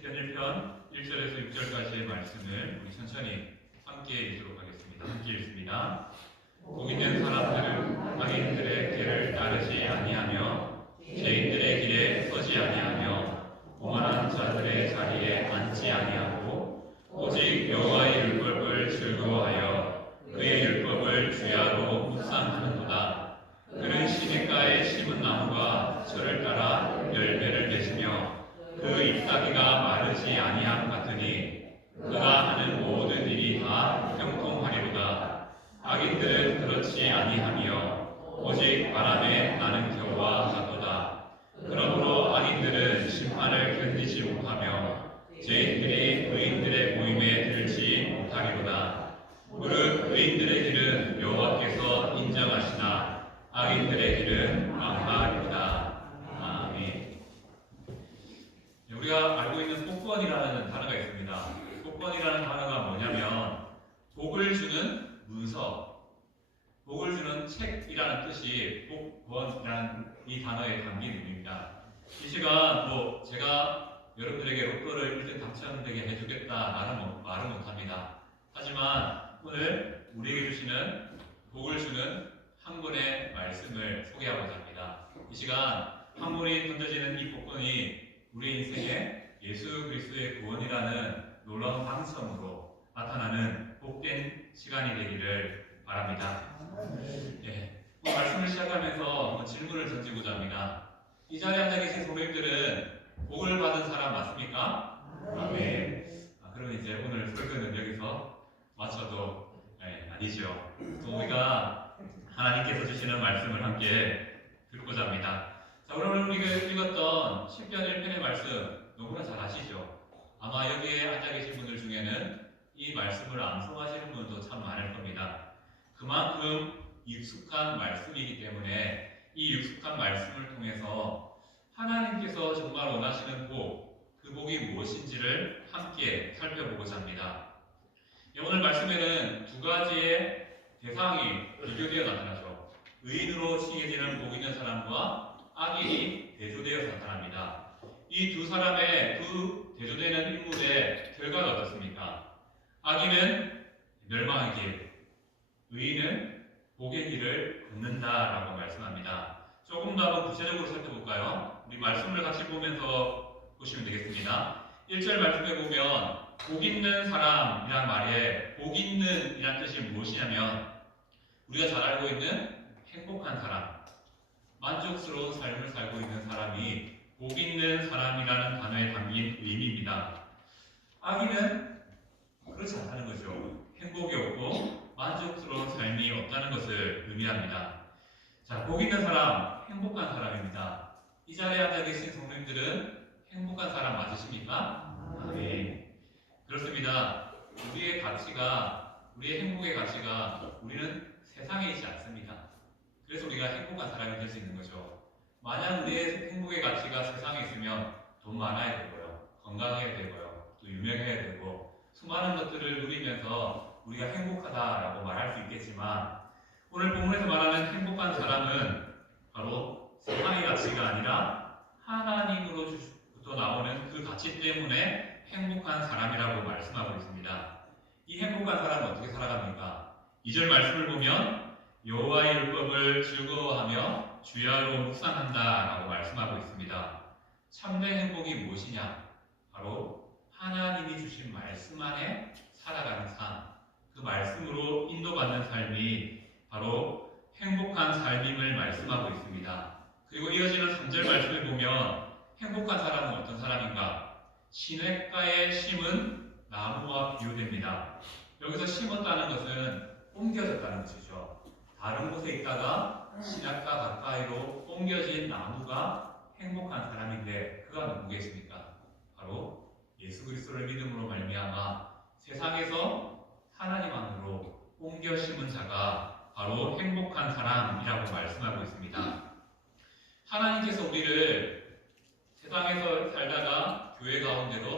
시편 1편 1절에서 6절까지의 말씀을 우리 천천히 함께 읽도록 하겠습니다. 함께 읽습니다. 복 있는 사람들은 악인들의 길을 따르지 아니하며 죄인들의 길에 서지 아니하며 오만한 자들의 자리에 앉지 아니하고 오직 여호와의 율법을 즐거워하여 그의 율법을 주야로 묵상하는도다. 그는 시냇가에 심은 나무가 저를 따라 열매를 맺으며 그 잎사귀가 마르지 아니함 같으니 그가 하는 모든 일이 다 형통하리로다. 악인들은 그렇지 아니하며 오직 바람에 나는 겨와 같도다. 그러므로 악인들은 심판을 견디지 못하며 죄인들이 의인들의 모임에 들지 못하리로다. 무릇 의인들의 길은 여호와께서 인정하시나 악인들의 길은 망하리로다. 아멘. 우리가 알고 있는 복권이라는 단어가 있습니다. 복권이라는 단어가 뭐냐면 복을 주는 문서, 복을 주는 책이라는 뜻이 복권이라는 이 단어에 담긴 의미입니다. 이 시간 제가 여러분들에게 로또를 1등 당첨되게 해주겠다 말은 못합니다. 하지만 오늘 우리에게 주시는 복을 주는 한 권의 말씀을 소개하고자 합니다. 이 시간 한 권이 던져지는 이 복권이 우리 인생에 예수 그리스도의 구원이라는 놀라운 당첨으로 나타나는 복된 시간이 되기를 바랍니다. 말씀을 시작하면서 질문을 던지고자 합니다. 이 자리에 앉아 계신 성도님들은 복을 받은 사람 맞습니까? 아멘. 그럼 이제 오늘 설교는 여기서 마쳐도 아니죠. 또 우리가 하나님께서 주시는 말씀을 함께 듣고자 합니다. 자, 오늘 우리가 읽었던 시편 1편의 말씀 너무나 잘 아시죠? 아마 여기에 앉아 계신 분들 중에는 이 말씀을 암송하시는 분도 참 많을 겁니다. 그만큼 익숙한 말씀이기 때문에 이 익숙한 말씀을 통해서 하나님께서 정말 원하시는 복, 그 복이 무엇인지를 함께 살펴보고자 합니다. 오늘 말씀에는 두 가지의 대상이 비교되어 나타나죠. 의인으로 칭해지는 복 있는 사람과 악인이 대조되어 나타납니다. 이 두 사람의 두 대조되는 인물의 결과가 어떻습니까? 악인은 멸망의 길, 의인은 복의 길을 걷는다라고 말씀합니다. 조금 더 한번 구체적으로 살펴볼까요? 우리 말씀을 같이 보면서 보시면 되겠습니다. 1절 말씀에 보면 복 있는 사람이란 말에 복 있는 이란 뜻이 무엇이냐면 우리가 잘 알고 있는 행복한 사람, 만족스러운 삶을 살고 있는 사람이 복 있는 사람이라는 단어에 담긴 의미입니다. 악인은 그렇지 않다는 거죠. 행복이 없고 만족스러운 삶이 없다는 것을 의미합니다. 자, 복 있는 사람, 행복한 사람입니다. 이 자리에 앉아 계신 성도님들은 행복한 사람 맞으십니까? 네. 그렇습니다. 우리의 가치가, 우리의 행복의 가치가 우리는 세상에 있지 않습니다. 그래서 우리가 행복한 사람이 될 수 있는 거죠. 만약 우리의 행복의 가치가 세상에 있으면 돈 많아야 되고요, 건강해야 되고요, 또 유명해야 되고 수많은 것들을 누리면서 우리가 행복하다라고 말할 수 있겠지만 오늘 본문에서 말하는 행복한 사람은 바로 세상의 가치가 아니라 하나님으로부터 나오는 그 가치 때문에 행복한 사람이라고 말씀하고 있습니다. 이 행복한 사람은 어떻게 살아갑니까? 2절 말씀을 보면 여호와의 율법을 즐거워하며 주야로 묵상한다라고 말씀하고 있습니다. 참된 행복이 무엇이냐? 바로 하나님이 주신 말씀 안에 살아가는 삶, 그 말씀으로 인도받는 삶이 바로 행복한 삶임을 말씀하고 있습니다. 그리고 이어지는 3절 말씀을 보면 행복한 사람은 어떤 사람인가? 시냇가에 심은 나무와 비유됩니다. 여기서 심었다는 것은 옮겨졌다는 것이죠. 다른 곳에 있다가 시냇가 가까이로 옮겨진 나무가 행복한 사람인데 그가 누구겠습니까? 바로 예수 그리스도를 믿음으로 말미암아 세상에서 하나님 안으로 옮겨 심은 자가 바로 행복한 사람이라고 말씀하고 있습니다. 하나님께서 우리를 세상에서 살다가 교회 가운데로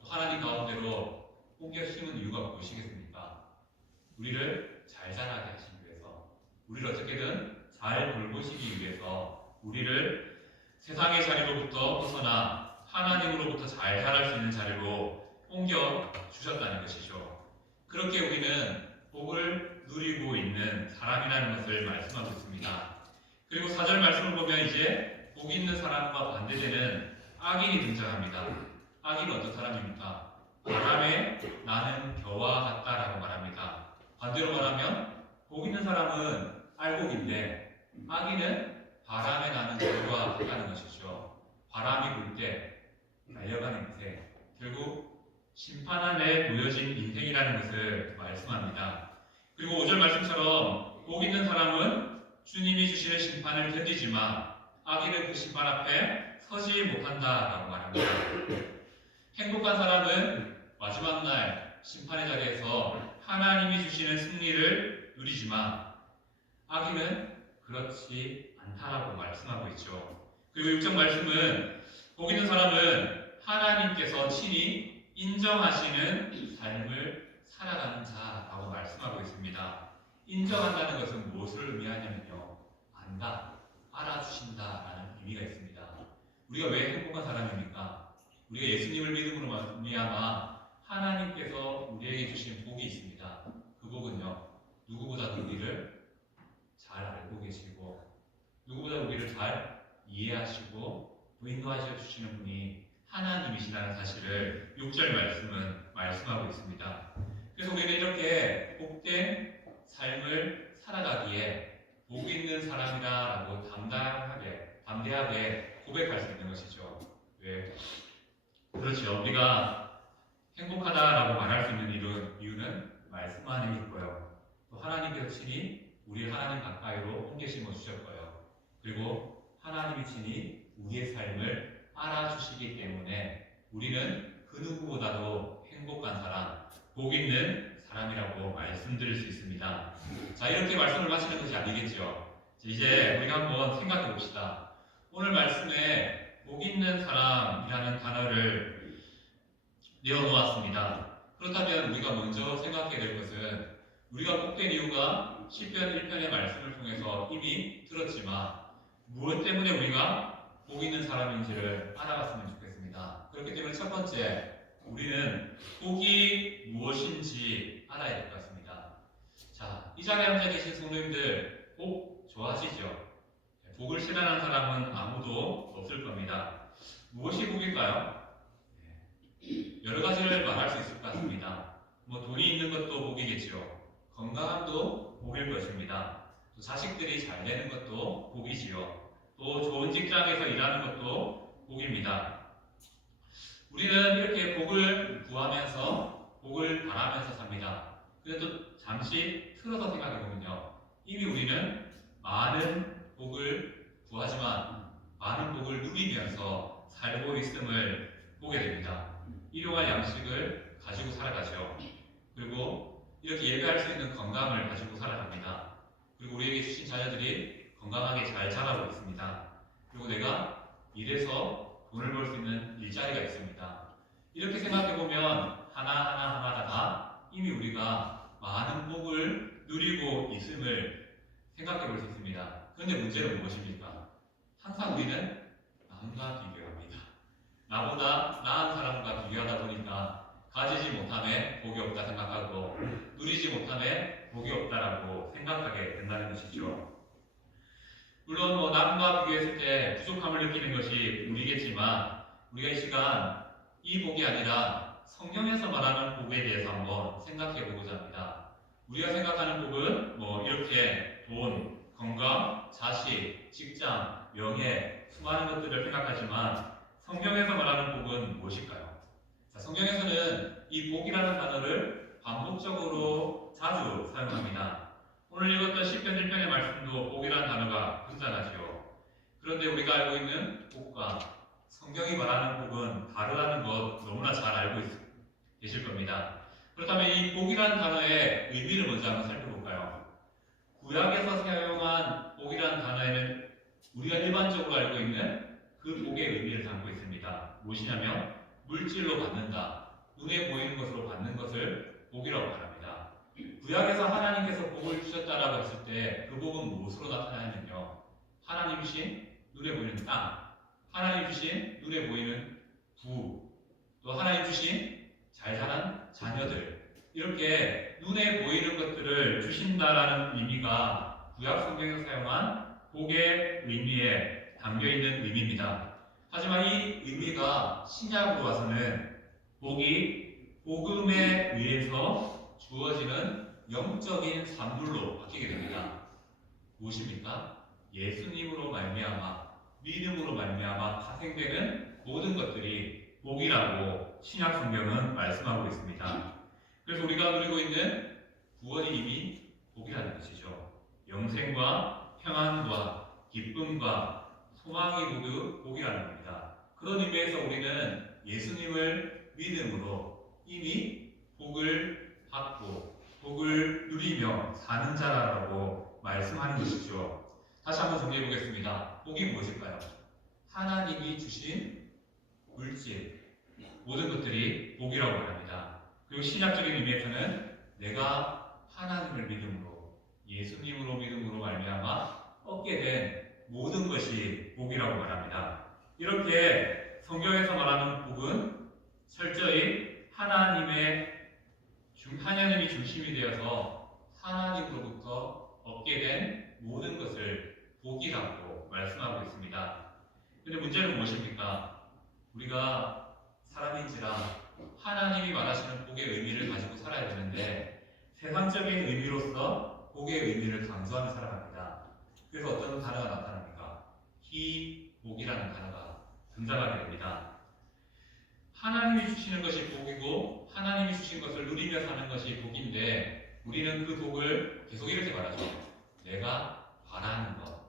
또 하나님 가운데로 옮겨 심은 이유가 무엇이겠습니까? 우리를 잘 자라게 하시기 위해서, 우리를 어떻게든 잘 돌보시기 위해서, 우리를 세상의 자리로부터 벗어나 하나님으로부터 잘 자랄 수 있는 자리로 옮겨 주셨다는 것이죠. 그렇게 우리는 복을 누리고 있는 사람이라는 것을 말씀하고 있습니다. 그리고 4절 말씀을 보면 이제 복 있는 사람과 반대되는 악인이 등장합니다. 악인은 어떤 사람입니까? 바람에 나는 겨와 같다라고 말합니다. 반대로 말하면 복 있는 사람은 알곡인데 악인은 바람에 나는 겨와 같다는 것이죠. 바람이 불 때 날려가는 인생, 결국 심판 안에 놓여진 인생이라는 것을 말씀합니다. 그리고 5절 말씀처럼 복 있는 사람은 주님이 주시는 심판을 견디지만 악인은 그 심판 앞에 서지 못한다라고 말합니다. 행복한 사람은 마지막 날 심판의 자리에서 하나님이 주시는 승리를 누리지만 악인은 그렇지 않다라고 말씀하고 있죠. 그리고 6절 말씀은 복 있는 사람은 하나님께서 친히 인정하시는 삶을 살아가는 자라고 말씀하고 있습니다. 인정한다는 것은 무엇을 의미하냐면요, 안다, 알아주신다라는 의미가 있습니다. 우리가 왜 행복한 사람입니까? 우리가 예수님을 믿음으로 말미암아 하나님께서 우리에게 주신 복이 있습니다. 그 복은요, 누구보다도 우리를 잘 알고 계시고 누구보다 우리를 잘 이해하시고 또 인도하셔 주시는 분이 하나님이시라는 사실을 6절 말씀은 말씀하고 있습니다. 그래서 우리는 이렇게 복된 삶을 살아가기에 복 있는 사람이다라고 담대하게 고백할 수 있는 것이죠. 왜? 그렇죠. 우리가 행복하다라고 말할 수 있는 이유는 말씀 안에 있고요. 또 하나님께서 친히 우리 하나님 가까이로 옮겨 심어 주셨고요. 그리고 하나님이 친히 우리의 삶을 알아주시기 때문에 우리는 그 누구보다도 행복한 사람, 복 있는 사람이라고 말씀드릴 수 있습니다. 자, 이렇게 말씀을 마치는 것이 아니겠죠. 이제 우리가 한번 생각해 봅시다. 오늘 말씀에 복 있는 사람이라는 단어를 내어놓았습니다. 그렇다면 우리가 먼저 생각해야 될 것은 우리가 복된 이유가 시편 1편의 말씀을 통해서 이미 들었지만 무엇 때문에 우리가 복 있는 사람인지를 알아봤으면 좋겠습니다. 그렇기 때문에 첫 번째, 우리는 복이 무엇인지 알아야 될 것 같습니다. 자, 이 자리에 앉아 계신 성도님들 복 좋아하시죠? 복을 싫어하는 사람은 아무도 없을 겁니다. 무엇이 복일까요? 여러 가지를 말할 수 있을 것 같습니다. 돈이 있는 것도 복이겠죠. 건강함도 복일 것입니다. 또 자식들이 잘 되는 것도 복이지요. 또 좋은 직장에서 일하는 것도 복입니다. 우리는 이렇게 복을 구하면서 복을 바라면서 삽니다. 그래도 잠시 틀어서 생각해보면요, 이미 우리는 많은 복을 구하지만 많은 복을 누리면서 살고 있음을 보게 됩니다. 일용할 양식을 가지고 살아가죠. 그리고 이렇게 예배할 수 있는 건강을 가지고 살아갑니다. 그리고 우리에게 주신 자녀들이 건강하게 잘 자라고 있습니다. 그리고 내가 일해서 돈을 벌 수 있는 일자리가 있습니다. 이렇게 생각해보면 하나하나가 이미 우리가 많은 복을 누리고 있음을 생각해 볼 수 있습니다. 그런데 문제는 무엇입니까? 항상 우리는 남과 비교합니다. 나보다 나은 사람과 비교하다 보니까 가지지 못함에 복이 없다 생각하고 누리지 못함에 복이 없다라고 생각하게 된다는 것이죠. 물론 남과 비교했을 때 부족함을 느끼는 것이 우리겠지만 우리가 이 시간 이 복이 아니라 성경에서 말하는 복에 대해서 한번 생각해 보고자 합니다. 우리가 생각하는 복은 이렇게 돈, 건강, 자식, 직장, 명예, 수많은 것들을 생각하지만 성경에서 말하는 복은 무엇일까요? 자, 성경에서는 이 복이라는 단어를 반복적으로 자주 사용합니다. 오늘 읽었던 시편 1편의 말씀도 복이라는 단어가 등장하지요. 그런데 우리가 알고 있는 복과 성경이 말하는 복은 다르다는 것 너무나 잘 알고 계실 겁니다. 그렇다면 이 복이라는 단어의 의미를 먼저 한번 살펴볼까요? 구약에서 사용한 복이라는 단어에는 우리가 일반적으로 알고 있는 그 복의 의미를 담고 있습니다. 무엇이냐면 물질로 받는다, 눈에 보이는 것으로 받는 것을 복이라고 말합니다. 구약에서 하나님께서 복을 주셨다라고 했을 때 그 복은 무엇으로 나타나냐면요, 하나님 주신 눈에 보이는 땅, 하나님 주신 눈에 보이는 부, 또 하나님 주신 잘 자란 자녀들, 이렇게 눈에 보이는 것들을 주신다라는 의미가 구약 성경에서 사용한 복의 의미에 담겨 있는 의미입니다. 하지만 이 의미가 신약으로 와서는 복이 복음에 의해서 주어지는 영적인 산물로 바뀌게 됩니다. 무엇입니까? 예수님으로 말미암아 믿음으로 말미암아 파생되는 모든 것들이 복이라고 신약 성경은 말씀하고 있습니다. 그래서 우리가 누리고 있는 구원이 이미 복이라는 것이죠. 영생과 평안과 기쁨과 소망이 모두 복이라는 겁니다. 그런 의미에서 우리는 예수님을 믿음으로 이미 복을 받고 복을 누리며 사는 자라고 말씀하는 것이죠. 다시 한번 정리해 보겠습니다. 복이 무엇일까요? 하나님이 주신 물질, 모든 것들이 복이라고 말합니다. 그리고 신약적인 의미에서는 내가 하나님을 믿음으로, 예수님으로 믿음으로 말미암아 얻게 된 모든 것이 복이라고 말합니다. 이렇게 성경에서 말하는 복은 철저히 하나님이 중심이 되어서 하나님으로부터 얻게 된 모든 것을 복이라고 말씀하고 있습니다. 그런데 문제는 무엇입니까? 우리가 사람인지라 하나님이 말하시는 복의 의미를 가지고 살아야 되는데 세상적인 의미로서 복의 의미를 강조하며 살아갑니다. 그래서 어떤 단어가 나타납니까? 희복이라는 단어가 등장하게 됩니다. 하나님이 주시는 것이 복이고 하나님이 주신 것을 누리며 사는 것이 복인데 우리는 그 복을 계속 이렇게 말하죠. 내가 바라는 것,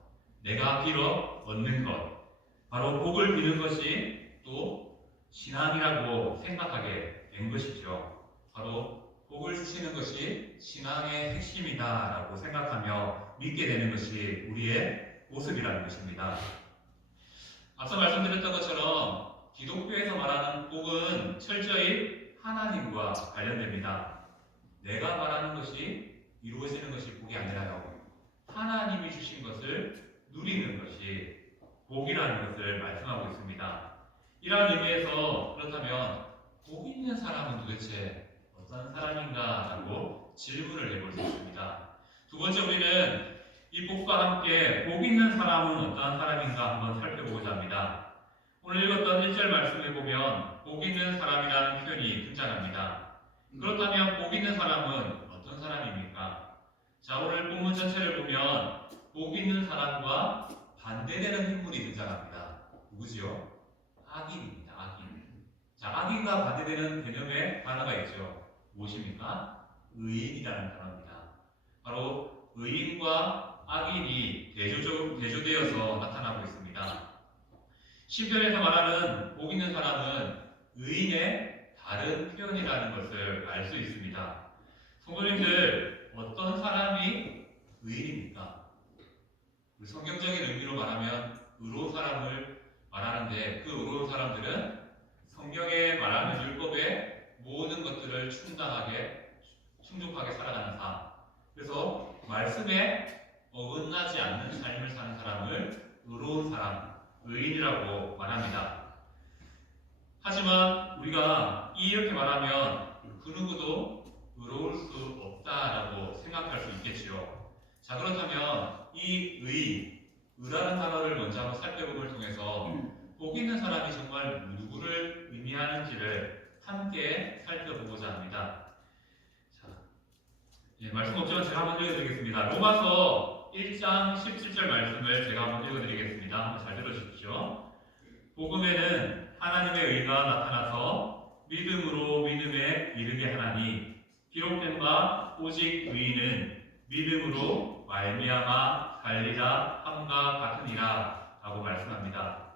내가 빌어 얻는 것, 바로 복을 비는 것이 또 신앙이라고 생각하게 된 것이죠. 바로 복을 주시는 것이 신앙의 핵심이다라고 생각하며 믿게 되는 것이 우리의 모습이라는 것입니다. 앞서 말씀드렸던 것처럼 기독교에서 말하는 복은 철저히 하나님과 관련됩니다. 내가 말하는 것이 이루어지는 것이 복이 아니라요. 하나님이 주신 것을 누리는 것이 복이라는 것을 말씀하고 있습니다. 이러한 의미에서 그렇다면 복 있는 사람은 도대체 어떤 사람인가라고 질문을 해볼 수 있습니다. 두 번째, 우리는 이 복과 함께 복 있는 사람은 어떠한 사람인가 한번 살펴보고자 합니다. 오늘 읽었던 1절 말씀에 보면 복 있는 사람이라는 표현이 등장합니다. 그렇다면 복 있는 사람은 어떤 사람입니까? 자, 오늘 본문 전체를 보면 복 있는 사람과 반대되는 인물이 등장합니다. 누구지요? 악인입니다. 악인. 자, 악인과 반대되는 개념의 단어가 있죠. 무엇입니까? 의인이라는 단어입니다. 바로 의인과 악인이 대조되어서 나타나고 있습니다. 시편에서 말하는 복 있는 사람은 의인의 다른 표현이라는 것을 알 수 있습니다. 성도님들, 어떤 사람이 의인입니까? 성경적인 의미로 말하면 의로운 사람을 말하는데 그 의로운 사람들은 성경에 말하는 율법의 모든 것들을 충족하게 살아가는 삶. 그래서 말씀에 어긋나지 않는 삶을 사는 사람을 의로운 사람, 의인이라고 말합니다. 하지만 우리가 이렇게 말하면 그 누구도 의로울 수 없다라고 생각할 수 있겠지요. 자, 그렇다면 이 의라는 단어를 먼저 한번 살펴봄을 통해서 복 있는 사람이 정말 누구를 의미하는지를 함께 살펴보고자 합니다. 자, 말씀 없지만 제가 한번 읽어드리겠습니다. 로마서 1장 17절 말씀을 제가 한번 읽어드리겠습니다. 한번 잘 들어주십시오. 복음에는 하나님의 의가 나타나서 믿음으로 믿음에 이르게 하나니 기록된 바 오직 의인은 믿음으로 말미암아 살리라 함과 같으니라 라고 말씀합니다.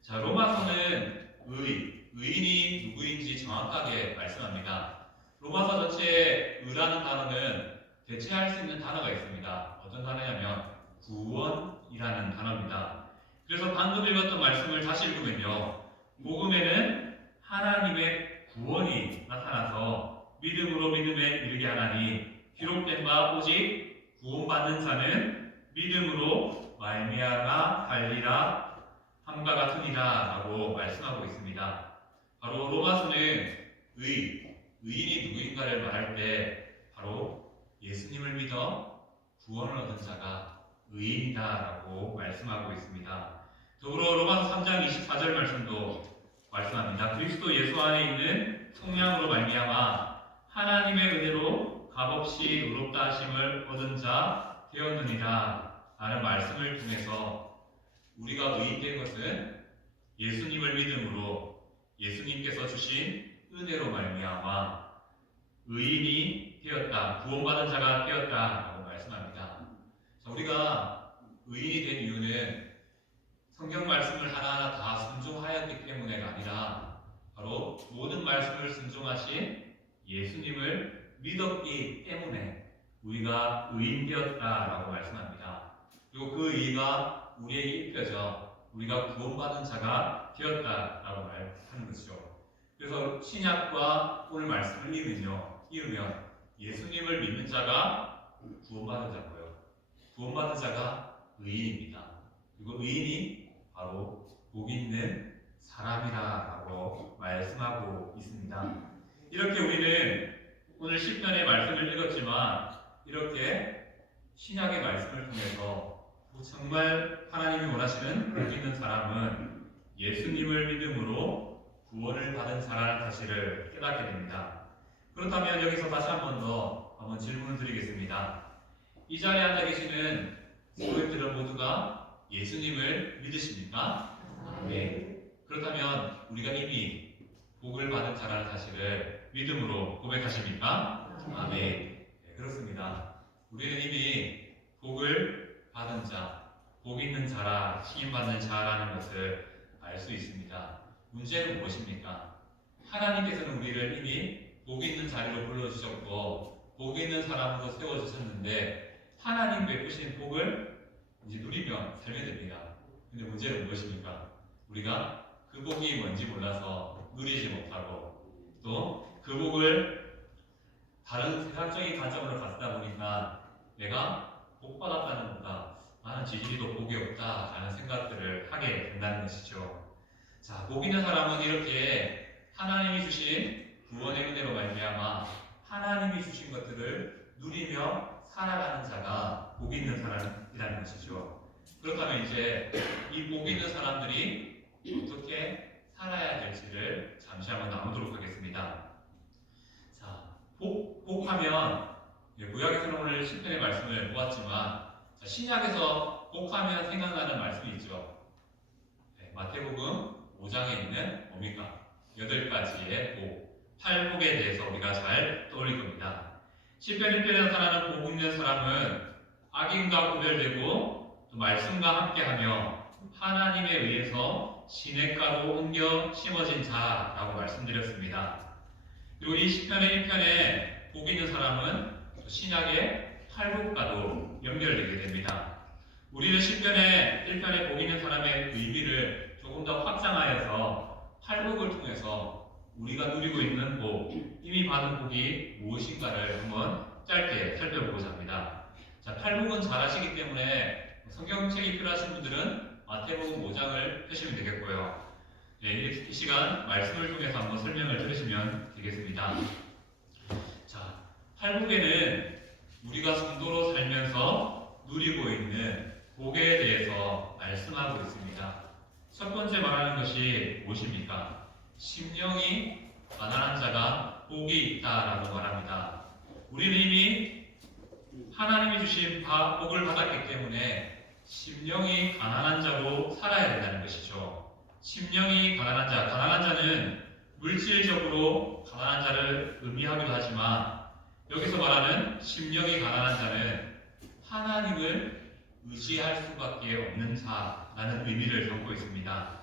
자, 로마서는 의인이 누구인지 정확하게 말씀합니다. 로마서 전체에 의라는 단어는 대체할 수 있는 단어가 있습니다. 어떤 단어냐면 구원이라는 단어입니다. 그래서 방금 읽었던 말씀을 다시 읽으면요, 복음에는 하나님의 구원이 나타나서 믿음으로 믿음에 이르게 하나니 기록된 바 오직 구원받는 자는 믿음으로 말미암아 살리라 함과 함과 같으니라라고 말씀하고 있습니다. 바로 로마서는 의인이 누구인가를 말할 때 바로 예수님을 믿어 구원을 얻은 자가 의인이다라고 말씀하고 있습니다. 더불어 로마서 3장 24절 말씀도 말씀합니다. 그리스도 예수 안에 있는 성령으로 말미암아 하나님의 은혜로 값없이 의롭다 하심을 얻은 자 되었느니라 라는 말씀을 통해서 우리가 의인된 것은 예수님을 믿음으로 예수님께서 주신 은혜로 말미암아 의인이 되었다, 구원받은 자가 되었다라고 말씀합니다. 자, 우리가 의인이 된 이유는 성경 말씀을 하나하나 다 순종하였기 때문에가 아니라 바로 모든 말씀을 순종하신 예수님을 믿었기 때문에 우리가 의인 되었다라고 말씀합니다. 그리고 그 의가 우리에게 입혀져 우리가 구원받은 자가 되었다라고 말하는 것이죠. 그래서 신약과 오늘 말씀을 이으면 예수님을 믿는 자가 구원받은 자고요. 구원받은 자가 의인입니다. 그리고 의인이 바로 복 있는 사람이라고 말씀하고 있습니다. 이렇게 우리는 오늘 10편의 말씀을 읽었지만 이렇게 신약의 말씀을 통해서 정말 하나님이 원하시는 복 있는 사람은 예수님을 믿음으로 구원을 받은 자라는 사실을 깨닫게 됩니다. 그렇다면 여기서 다시 한번 질문을 드리겠습니다. 이 자리에 앉아 계시는 성도님들은 모두가 예수님을 믿으십니까? 네. 그렇다면 우리가 이미 복을 받은 자라는 사실을 믿음으로 고백하십니까? 아멘. 네, 그렇습니다. 우리는 이미 복을 받은 자, 복 있는 자라, 시인받는 자라는 것을 알 수 있습니다. 문제는 무엇입니까? 하나님께서는 우리를 이미 복 있는 자리로 불러주셨고 복 있는 사람으로 세워주셨는데 하나님 베푸신 복을 이제 누리며 살면 됩니다. 근데 문제는 무엇입니까? 우리가 그 복이 뭔지 몰라서 누리지 못하고 또 그 복을 다른 세상적인 관점으로 갖다 보니까 내가 복 받았다는 것보다 나는 지지리도 복이 없다 라는 생각들을 하게 된다는 것이죠. 자, 복 있는 사람은 이렇게 하나님이 주신 구원의 은혜로 말미암아 하나님이 주신 것들을 누리며 살아가는 자가 복 있는 사람이라는 것이죠. 그렇다면 이제 이 복 있는 사람들이 어떻게 살아야 될지를 잠시 한번 나누도록 하겠습니다. 자, 복하면 구약에서는 오늘 10편의 말씀을 보았지만 신약에서 복하면 생각나는 말씀이 있죠. 마태복음 5장에 있는 뭡니까? 8가지의 복, 8복에 대해서 우리가 잘 떠올릴 겁니다. 10편 1편에 나타나는 복 있는 사람은 악인과 구별되고 또 말씀과 함께하며 하나님에 의해서 시냇가로 옮겨 심어진 자라고 말씀드렸습니다. 그리고 이 10편의 1편에 복 있는 사람은 신약의 팔복과도 연결되게 됩니다. 우리는 10편의 1편에 복 있는 사람의 의미를 조금 더 확장하여서 팔복을 통해서 우리가 누리고 있는 복, 이미 받은 복이 무엇인가를 한번 짧게 살펴보고자 합니다. 자, 팔복은 잘 아시기 때문에 성경책이 필요하신 분들은 마태복음 5장을 펴시면 되겠고요. 이 시간 말씀을 통해서 한번 설명을 들으시면 되겠습니다. 자, 팔복에는 우리가 성도로 살면서 누리고 있는 복에 대해서 말씀하고 있습니다. 첫 번째 말하는 것이 무엇입니까? 심령이 가난한 자가 복이 있다라고 말합니다. 우리는 이미 하나님이 주신 복을 받았기 때문에 심령이 가난한 자로 살아야 된다는 것이죠. 심령이 가난한 자는 물질적으로 가난한 자를 의미하기도 하지만 여기서 말하는 심령이 가난한 자는 하나님을 의지할 수밖에 없는 자라는 의미를 담고 있습니다.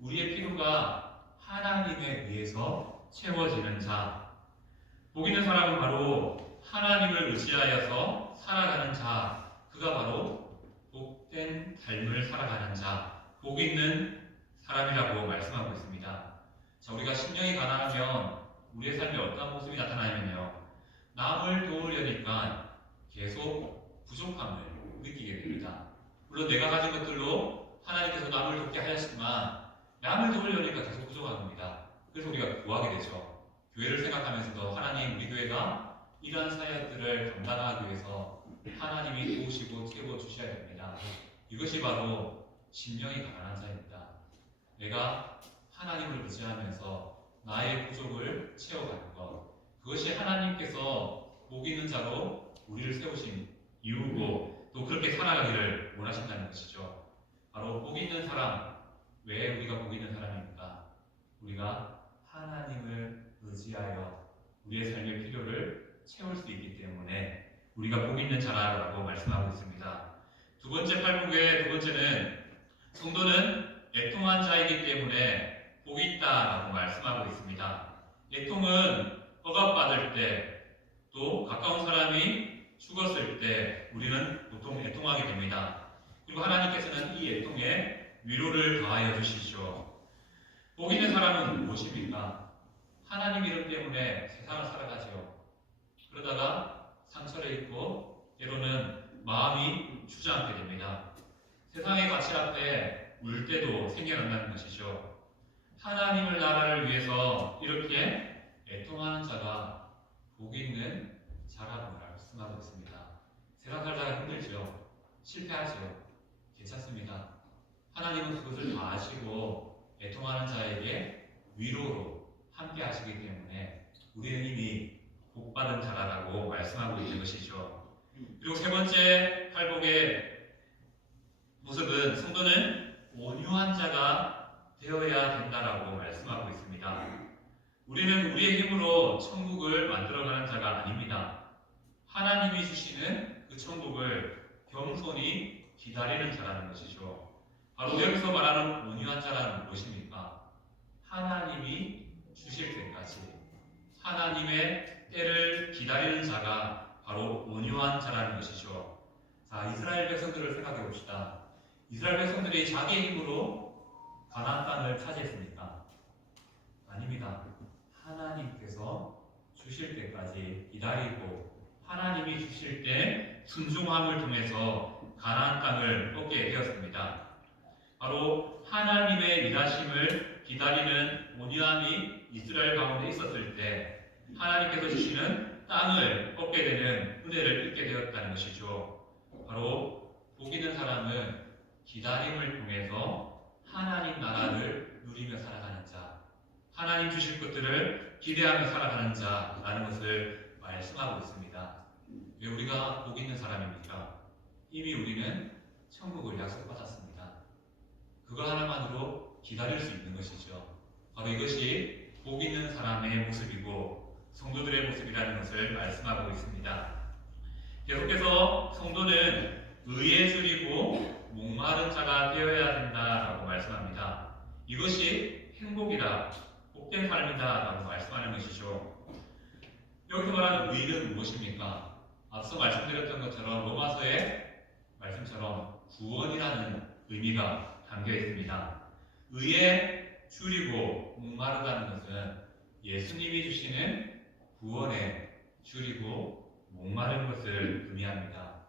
우리의 필요가 하나님에 의해서 채워지는 자. 복 있는 사람은 바로 하나님을 의지하여서 살아가는 자. 그가 바로 복된 삶을 살아가는 자, 복 있는 사람이라고 말씀하고 있습니다. 자, 우리가 심령이 가난하면 우리의 삶에 어떤 모습이 나타나냐면요, 남을 도우려니까 계속 부족함을 느끼게 됩니다. 물론 내가 가진 것들로 하나님께서 남을 돕게 하였지만 남을 도우려니까 계속 부족한 겁니다. 그래서 우리가 구하게 되죠. 교회를 생각하면서도 하나님 우리 교회가 이러한 사역들을 감당하기 위해서 하나님이 도우시고 채워주셔야 됩니다. 이것이 바로 심령이 가난한 자입니다. 내가 하나님을 의지하면서 나의 부족을 채워가는 것, 그것이 하나님께서 복 있는 자로 우리를 세우신 이유고 또 그렇게 살아가기를 원하신다는 것이죠. 바로 복 있는 사람, 왜 우리가 복 있는 사람입니까? 우리가 하나님을 의지하여 우리의 삶의 필요를 채울 수 있기 때문에 우리가 복 있는 자라고 말씀하고 있습니다. 두 번째 팔복의 두 번째는 성도는 애통한 자이기 때문에 복이 있다라고 말씀하고 있습니다. 애통은 억압받을 때 또 가까운 사람이 죽었을 때 우리는 보통 애통하게 됩니다. 그리고 하나님께서는 이 애통에 위로를 더하여 주시죠. 복 있는 사람은 무엇입니까? 하나님 이름 때문에 세상을 살아가죠. 그러다가 상처를 입고 때로는 마음이 주저앉게 됩니다. 세상의 가치 앞에 울 때도 생겨난다는 것이죠. 하나님을 나라를 위해서 이렇게 애통하는 자가 복 있는 자라고 말씀하고 있습니다. 세상 살다가 힘들죠. 실패하죠. 괜찮습니다. 하나님은 그것을 다 아시고 애통하는 자에게 위로로 함께 하시기 때문에 우리는 이미 복받은 자라고 말씀하고 있는 것이죠. 그리고 세 번째 팔복의 모습은 성도는 온유한 자가 되어야 된다라고 말씀하고 있습니다. 우리는 우리의 힘으로 천국을 만들어가는 자가 아닙니다. 하나님이 주시는 그 천국을 겸손히 기다리는 자라는 것이죠. 바로 여기서 말하는 온유한 자라는 무엇입니까? 하나님이 주실 때까지 하나님의 때를 기다리는 자가 바로 온유한 자라는 것이죠. 자, 이스라엘 백성들을 생각해 봅시다. 이스라엘 백성들이 자기 힘으로 가나안 땅을 차지했습니까? 아닙니다. 하나님께서 주실 때까지 기다리고 하나님이 주실 때 순종함을 통해서 가나안 땅을 얻게 되었습니다. 바로 하나님의 일하심을 기다리는 온유함이 이스라엘 가운데 있었을 때 하나님께서 주시는 땅을 얻게 되는 은혜를 얻게 되었다는 것이죠. 바로 복 있는 사람은 기다림을 통해서 하나님 나라를 누리며 살아가는 자, 하나님 주실 것들을 기대하며 살아가는 자라는 것을 말씀하고 있습니다. 왜 우리가 복 있는 사람입니까? 이미 우리는 천국을 약속받았습니다. 그거 하나만으로 기다릴 수 있는 것이죠. 바로 이것이 복 있는 사람의 모습이고 성도들의 모습이라는 것을 말씀하고 있습니다. 계속해서 성도는 의에 줄이고 목마른 자가 되어야 된다라고 말씀합니다. 이것이 행복이다, 복된 삶이다라고 말씀하는 것이죠. 여기서 말하는 의는 무엇입니까? 앞서 말씀드렸던 것처럼 로마서의 말씀처럼 구원이라는 의미가 담겨 있습니다. 의에 줄이고 목마르다는 것은 예수님이 주시는 구원에 줄이고 목마른 것을 의미합니다.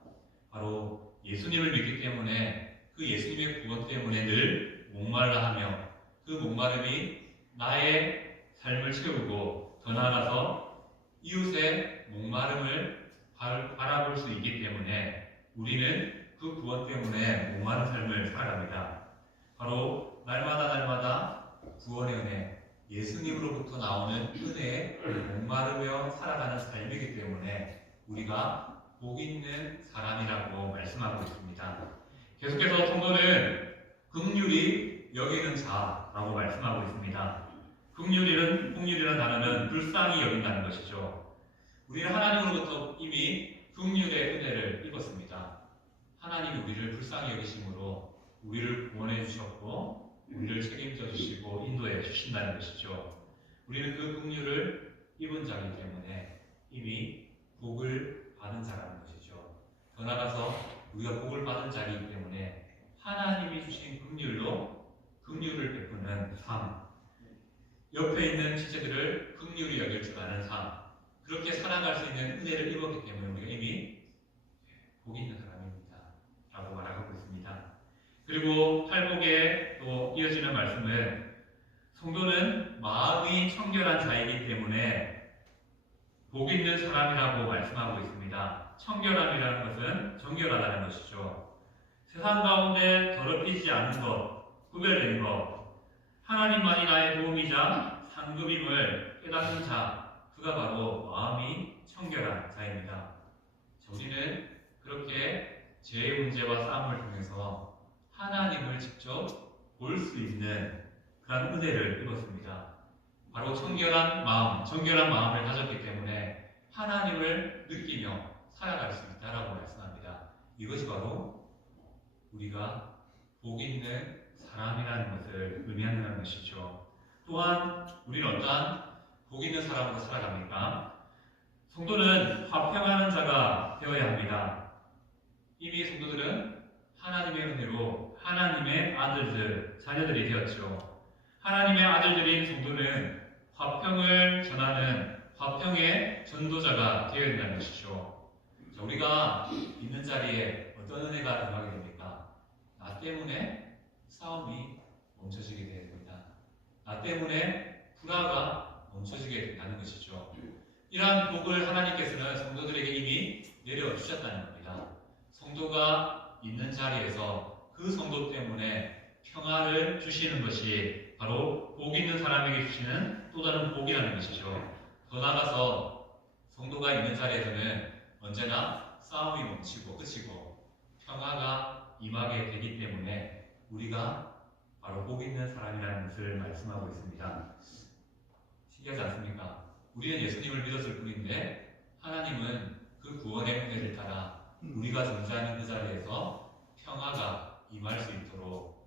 바로 예수님을 믿기 때문에 그 예수님의 구원 때문에 늘 목말라 하며 그 목마름이 나의 삶을 채우고 더 나아가서 이웃의 목마름을 바라볼 수 있기 때문에 우리는 그 구원 때문에 목마른 삶을 살아갑니다. 바로 날마다 구원의 은혜, 예수님으로부터 나오는 은혜에 목마르며 살아가는 삶이기 때문에 우리가 복 있는 사람이라고 말씀하고 있습니다. 계속해서 성도는 긍휼히 여기는 자라고 말씀하고 있습니다. 긍휼이라는 단어는 불쌍히 여긴다는 것이죠. 우리는 하나님으로부터 이미 긍휼의 은혜를 입었습니다. 하나님이 우리를 불쌍히 여기심으로 우리를 구원해 주셨고 우리를 책임져 주시고 인도해 주신다는 것이죠. 우리는 그 긍휼을 입은 자이기 때문에 이미 복을 받은 자라는 것이죠. 더 나아가서 우리가 복을 받은 자이기 때문에 하나님이 주신 긍휼로 긍휼을 베푸는 삶, 옆에 있는 지체들을 긍휼히 여길 줄 아는 삶, 그렇게 살아갈 수 있는 은혜를 입었기 때문에 우리가 이미 복 있는 사람입니다 라고 말하고 있습니다. 그리고 팔복에 또 이어지는 말씀은 성도는 마음이 청결한 자이기 때문에 복 있는 사람이라고 말씀하고 있습니다. 청결함이라는 것은 정결하다는 것이죠. 세상 가운데 더럽히지 않은 것, 구별된 것, 하나님만이 나의 도움이자 상급임을 깨닫는 자, 그가 바로 마음이 청결한 자입니다. 우리는 그렇게 죄의 문제와 싸움을 통해서 하나님을 직접 볼 수 있는 그런 은혜를 입었습니다. 바로 청결한 마음, 정결한 마음을 가졌기 때문에 하나님을 느끼며 살아갈 수 있다라고 말씀합니다. 이것이 바로 우리가 복 있는 사람이라는 것을 의미하는 것이죠. 또한 우리는 어떠한 복 있는 사람으로 살아갑니까? 성도는 화평하는 자가 되어야 합니다. 이미 성도들은 하나님의 은혜로 하나님의 아들들, 자녀들이 되었죠. 하나님의 아들들인 성도는 화평을 전하는 화평의 전도자가 되어야 된다는 것이죠. 우리가 있는 자리에 어떤 은혜가 임하게 됩니까? 나 때문에 싸움이 멈춰지게 됩니다. 나 때문에 불화가 멈춰지게 된다는 것이죠. 이러한 복을 하나님께서는 성도들에게 이미 내려주셨다는 겁니다. 성도가 있는 자리에서 그 성도 때문에 평화를 주시는 것이 바로 복 있는 사람에게 주시는 또 다른 복이라는 것이죠. 더 나아가서 성도가 있는 자리에서는 언제나 싸움이 멈추고 그치고 평화가 임하게 되기 때문에 우리가 바로 복 있는 사람이라는 것을 말씀하고 있습니다. 신기하지 않습니까? 우리는 예수님을 믿었을 뿐인데 하나님은 그 구원의 은혜를 따라 우리가 존재하는 그 자리에서 평화가 임할 수 있도록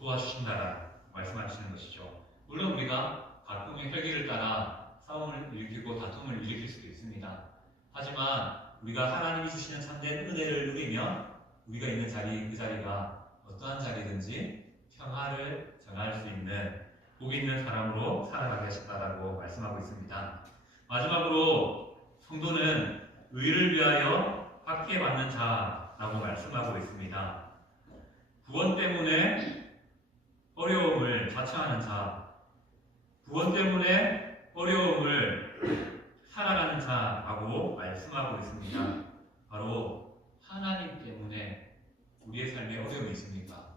도와주신다라고 말씀하시는 것이죠. 물론 우리가 가끔의 혈기를 따라 싸움을 일으키고 다툼을 일으킬 수도 있습니다. 하지만 우리가 하나님이 주시는 참된 은혜를 누리면 우리가 있는 자리, 그 자리가 어떠한 자리든지 평화를 전할 수 있는 복 있는 사람으로 살아가게 하셨다라고 말씀하고 있습니다. 마지막으로 성도는 의를 위하여 박해받는 자라고 말씀하고 있습니다. 구원 때문에 어려움을 자처하는 자, 구원 때문에 어려움을 살아가는 자라고 말씀하고 있습니다. 바로 하나님 때문에 우리의 삶에 어려움이 있습니까?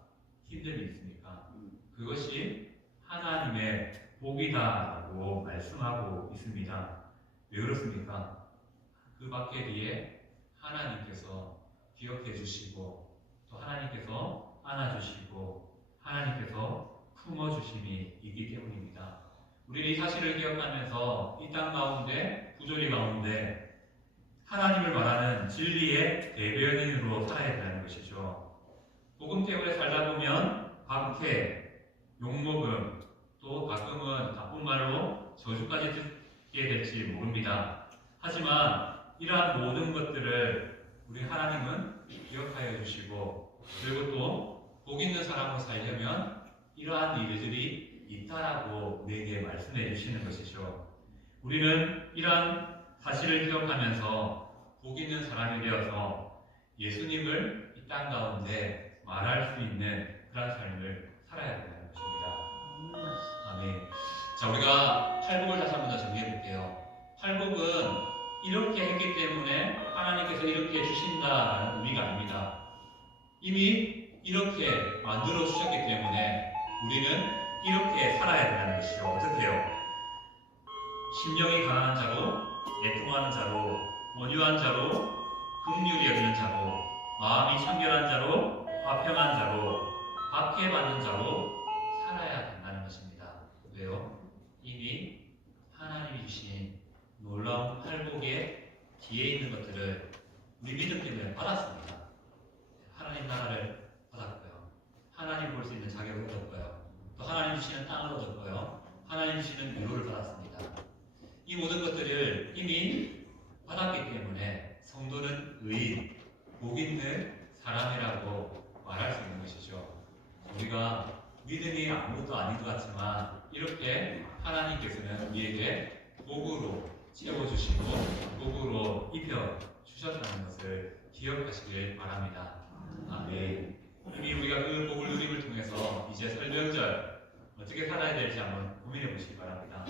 힘듦이 있습니까? 그것이 하나님의 복이다라고 말씀하고 있습니다. 왜 그렇습니까? 그 밖에 뒤에 하나님께서 기억해 주시고 또 하나님께서 안아주시고 하나님께서 품어주심이 있기 때문입니다. 우리는 이 사실을 기억하면서 이 땅 가운데 부조리 가운데 하나님을 말하는 진리의 대변인으로 살아야 된다는 것이죠. 복음 때문에 살다 보면 박해, 욕먹음, 또 가끔은 나쁜 말로 저주까지 듣게 될지 모릅니다. 하지만 이러한 모든 것들을 우리 하나님은 기억하여 주시고 그리고 또 복 있는 사람으로 살려면 이러한 일들이 있다라고 우리에게 말씀해 주시는 것이죠. 우리는 이러한 사실을 기억하면서 복 있는 사람이 되어서 예수님을 이 땅 가운데 말할 수 있는 그런 삶을 살아야 된다는 것입니다. 아멘. 자, 우리가 팔복을 다시 한번 더 정리해 볼게요. 팔복은 이렇게 했기 때문에 하나님께서 이렇게 주신다라는 의미가 아닙니다. 이미 이렇게 만들어 주셨기 때문에 우리는 이렇게 살아야 된다는 것이죠. 어떻게 해요? 심령이 가난한 자로, 애통하는 자로, 온유한 자로, 긍휼히 여기는 자로, 마음이 청결한 자로, 화평한 자로, 박해받는 자로 살아야 된다는 것입니다. 왜요? 이미 하나님이 주신 놀라운 팔복의 뒤에 있는 것들을 우리 믿음 때문에 받았습니다. 하나님 나라를 받았고요. 하나님 볼 수 있는 자격을 얻었고요. 또 하나님 주시는 땅을 얻었고요. 하나님 주시는 위로를 받았습니다. 이 모든 것들을 이미 받았기 때문에 성도는 의인, 복 있는 사람이라고 말할 수 있는 것이죠. 우리가 믿음이 아무것도 아닌 것 같지만 이렇게 하나님께서는 우리에게 복으로 채워주시고 복으로 입혀주셨다는 것을 기억하시길 바랍니다. 아멘. 이미 우리가 그 복을 누림을 통해서 이제 설 명절 어떻게 살아야 될지 한번 고민해 보시기 바랍니다.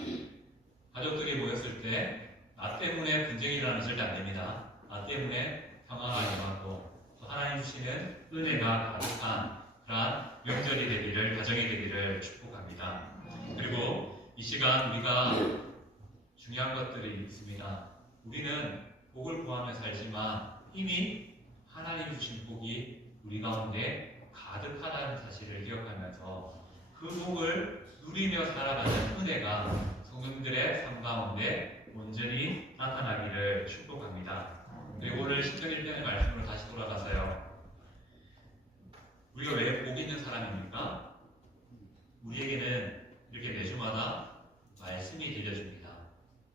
가족들이 모였을 때 나 때문에 분쟁이 일어나면 절대 안 됩니다. 나 때문에 평화가 임하고 또 하나님 주시는 은혜가 가득한 그러한 명절이 되기를, 가정이 되기를 축복합니다. 그리고 이 시간 우리가 중요한 것들이 있습니다. 우리는 복을 구하며 살지만 이미 하나님 주신 복이 우리 가운데 가득하다는 사실을 기억하면서 그 복을 누리며 살아가는 은혜가 성도님들의 삶 가운데 온전히 나타나기를 축복합니다. 그리고 오늘 신청 1편의 말씀으로 다시 돌아가서요. 우리가 왜 복 있는 사람입니까? 우리에게는 이렇게 매주마다 말씀이 들려줍니다.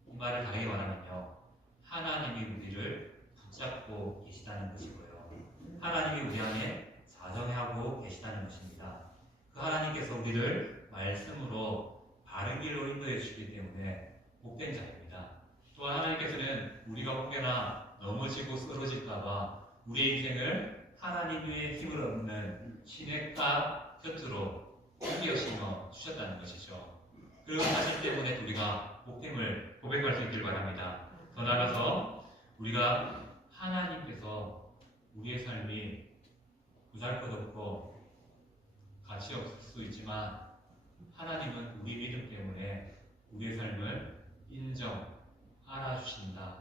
이 말을 다르게 말하면요. 하나님이 우리를 붙잡고 계시다는 것이고요. 하나님이 우리 안에 자정하고 계시다는 것입니다. 그 하나님께서 우리를 말씀으로 바른 길로 인도해 주시기 때문에 복된 자입니다. 또한 하나님께서는 우리가 혹여나 넘어지고 쓰러질까봐 우리의 인생을 하나님의 힘을 얻는 시냇가 곁으로 꾸겨 심어 주셨다는 것이죠. 그 사실 때문에 우리가 복됨을 고백할 수 있길 바랍니다. 더 나아가서 우리가 하나님께서 우리의 삶이 보잘것없고 가치 없을 수 있지만 하나님은 우리 믿음 때문에 우리의 삶을 인정, 알아주신다.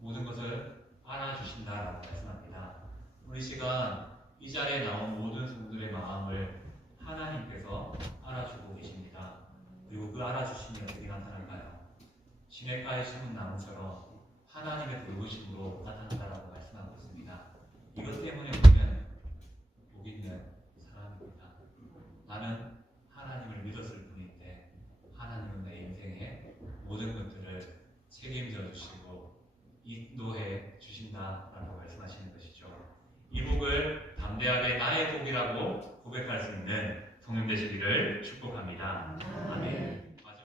모든 것을 알아주신다라고 말씀합니다. 우리 시간 이 자리에 나온 모든 성도들의 마음을 하나님께서 알아주고 계십니다. 그리고 그 알아주심이 어떻게 나타날까요? 시냇가에 심은 나무처럼 하나님의 돌보심으로 나타난다라고 말씀하고 있습니다. 이것 때문에 우리는 복 있는 사람입니다. 나는 하나님을 믿었을 뿐인데 하나님은 내 인생의 모든 것들을 책임져 주시고 인도해 주신다라고 말씀하시는 것이죠. 이 복을 담대하게 나의 복이라고 고백할 수 있는 성령 되시기를 축복합니다. 아멘.